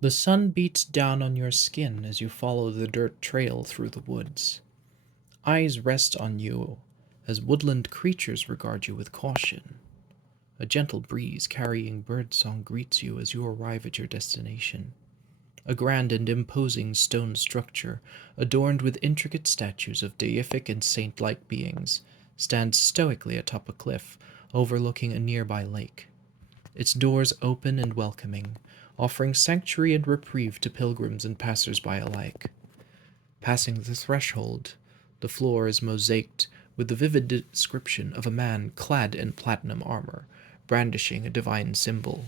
The sun beats down on your skin as you follow the dirt trail through the woods. Eyes rest on you as woodland creatures regard you with caution. A gentle breeze carrying birdsong greets you as you arrive at your destination. A grand and imposing stone structure, adorned with intricate statues of deific and saint-like beings, stands stoically atop a cliff overlooking a nearby lake. Its doors open and welcoming, offering sanctuary and reprieve to pilgrims and passers-by alike. Passing the threshold, the floor is mosaiced with the vivid description of a man clad in platinum armor, brandishing a divine symbol,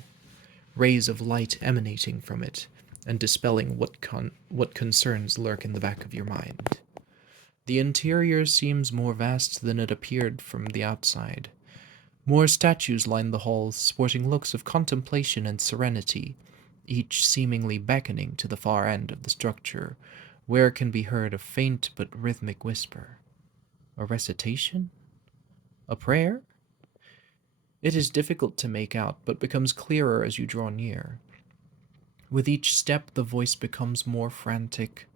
rays of light emanating from it, and dispelling what concerns lurk in the back of your mind. The interior seems more vast than it appeared from the outside. More statues line the halls, sporting looks of contemplation and serenity, each seemingly beckoning to the far end of the structure, where can be heard a faint but rhythmic whisper. A recitation? A prayer? It is difficult to make out, but becomes clearer as you draw near. With each step, the voice becomes more frantic.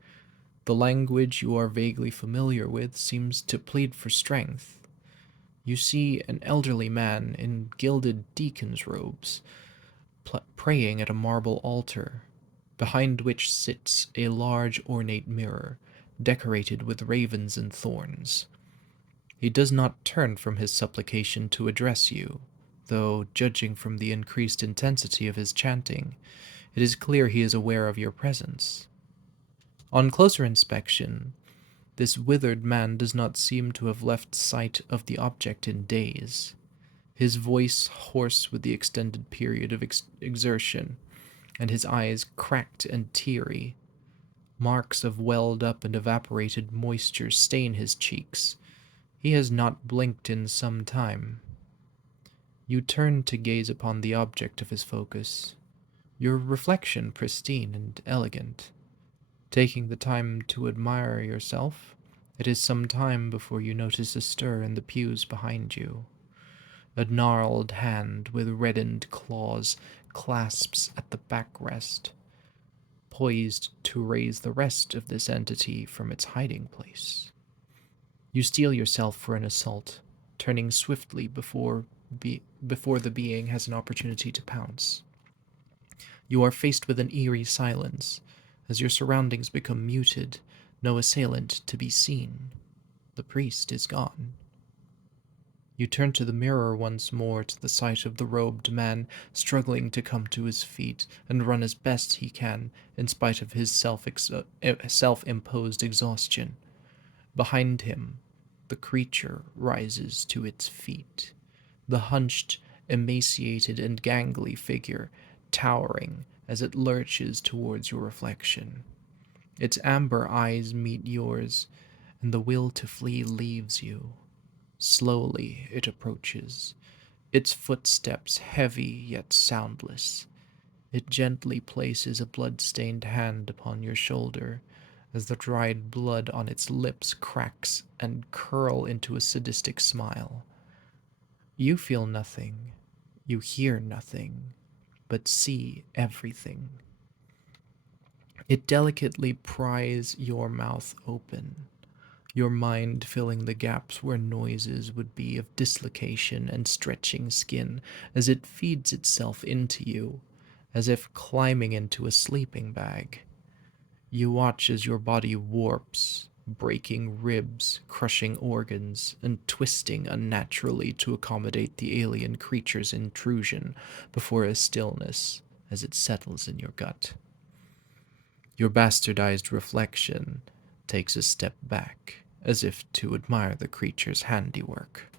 The language you are vaguely familiar with seems to plead for strength. You see an elderly man in gilded deacon's robes, praying at a marble altar, behind which sits a large ornate mirror, decorated with ravens and thorns. He does not turn from his supplication to address you, though, judging from the increased intensity of his chanting, it is clear he is aware of your presence. On closer inspection, this withered man does not seem to have left sight of the object in days, his voice hoarse with the extended period of exertion, and his eyes cracked and teary. Marks of welled up and evaporated moisture stain his cheeks. He has not blinked in some time. You turn to gaze upon the object of his focus, your reflection pristine and elegant. Taking the time to admire yourself, it is some time before you notice a stir in the pews behind you. A gnarled hand with reddened claws clasps at the backrest, poised to raise the rest of this entity from its hiding place. You steel yourself for an assault, turning swiftly before the being has an opportunity to pounce. You are faced with an eerie silence. As your surroundings become muted, no assailant to be seen. The priest is gone. You turn to the mirror once more to the sight of the robed man struggling to come to his feet and run as best he can in spite of his self-imposed exhaustion. Behind him, the creature rises to its feet, the hunched, emaciated, and gangly figure towering as it lurches towards your reflection. Its amber eyes meet yours, and the will to flee leaves you. Slowly it approaches, its footsteps heavy yet soundless. It gently places a blood-stained hand upon your shoulder as the dried blood on its lips cracks and curl into a sadistic smile. You feel nothing, you hear nothing, but see everything. It delicately pries your mouth open, your mind filling the gaps where noises would be of dislocation and stretching skin as it feeds itself into you, as if climbing into a sleeping bag. You watch as your body warps, breaking ribs, crushing organs, and twisting unnaturally to accommodate the alien creature's intrusion before a stillness as it settles in your gut. Your bastardized reflection takes a step back, as if to admire the creature's handiwork.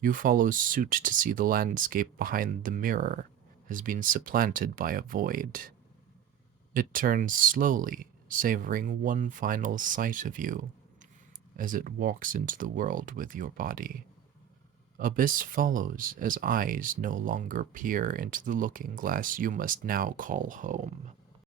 You follow suit to see the landscape behind the mirror has been supplanted by a void. It turns slowly, savoring one final sight of you as it walks into the world with your body. Abyss follows as eyes no longer peer into the looking glass you must now call home.